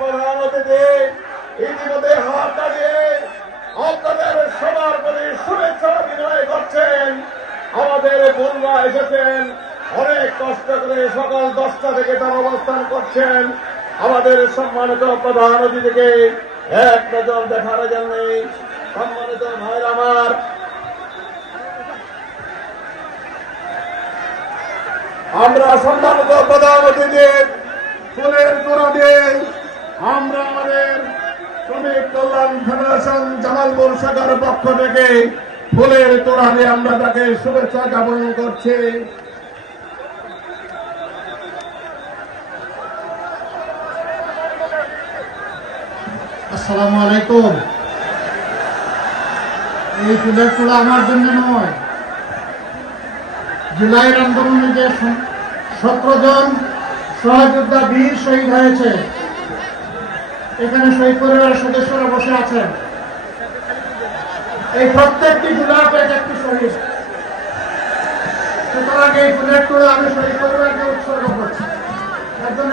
প্রধান অতিথি ইতিমধ্যে হাত দাঁড়িয়ে আপনাদের সবার প্রতি শুভেচ্ছা বিনিময় করছেন। আমাদের বন্ধুরা এসেছেন অনেক কষ্ট করে, সকাল 10টা থেকে তার অবস্থান করছেন। আমাদের সম্মানিত প্রধান অতিথিকে এক নজর দেখার জন্য সম্মানিত ভাইয়ের আমার, আমরা সম্মানিত প্রধান অতিথির ফুলের তোড়া দিয়ে আমরা আমাদের শ্রমিক কল্যাণ ফেডারেশন জামালপুর শাখার পক্ষ থেকে ফুলের তোড়া দিয়ে আমরা তাকে শুভেচ্ছা জ্ঞাপন করছি। আসসালামু আলাইকুম। এই ফুলের তোড়া আমার জন্য নয়, জুলাইয়ের আন্দোলনে যে 17 জন সহযোদ্ধা বীর শহীদ হয়েছে, এখানে শহীদ পরিবারের সদস্যরা বসে আছেন। এই প্রত্যেকটি গোলাপ একটি শহীদ, সুতরাং এই ফুলের তোড়া আমি শহীদ পরিবারকে উৎসর্গ করছি। একজন